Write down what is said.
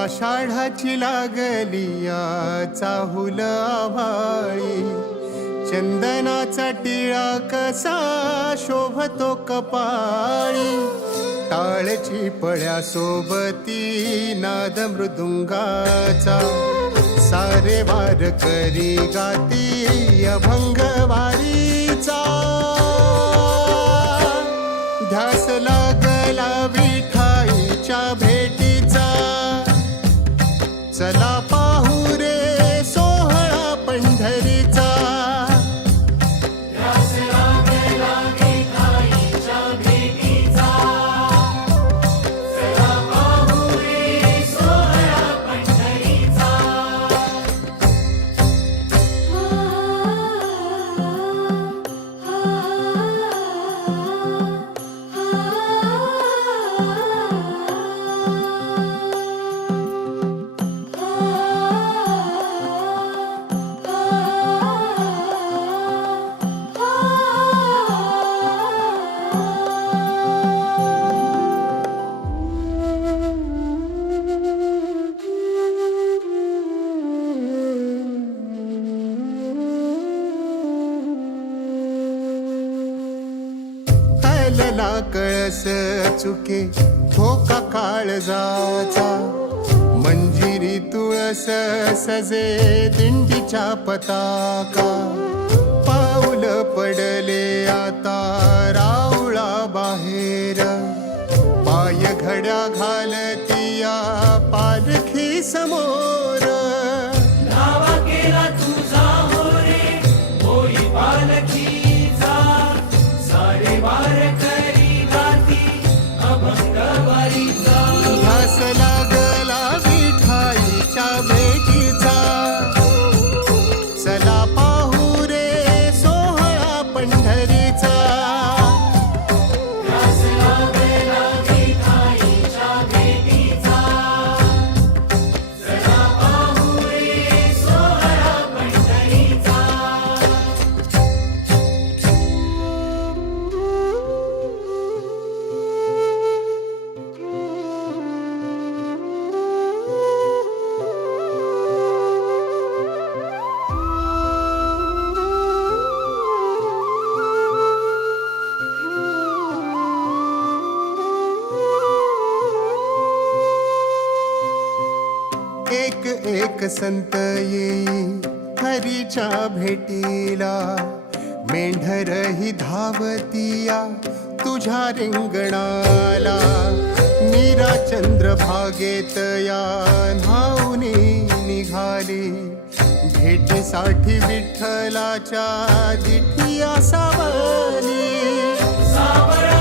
आषाढाची लागलिया चाहुल आभाळी, चंदनाचा टिळा कसा शोभतो कपाळी, टाळची पळ्या सोबती नाद मृदुंगाचा, सारे वार करी गाती अभंग वारीचा, ध्यास लागला विठाईच्या भेटीचा, चला पाहू रे सोहळा पंढरीचा, ध्यास लागला विठाईच्या भेटीचा, चला पाहू रे सोहळा पंढरीचा. हलला कळस चुके धोका काळजाचा, मंजिरी तुळस सजे दिंडीच्या पताका, पाऊल पडले आता राऊळा बाहेर, पाय घड्या घालतिया पालखी समोर, धावा केला तुझा हो रे होई पालखीचा, सारे वार करी गाती अभंग वारीचा. ध्यास लागला विठाईच्या भेटीचा, चला पाहू रे सोहळा पंढरीचा, ध्यास लागला विठाईच्या भेटीचा, चला पाहू रे सोहळा पंढरीचा. एक एक संत येई हरीच्या भेटीला, मेंढर ही धावतिया तुझ्या रिंगणाला, मीरा चंद्र भागेत या न्हाऊनी निघाली, भेटीसाठी विठ्ठलाच्या जिठिया सावली, सावरा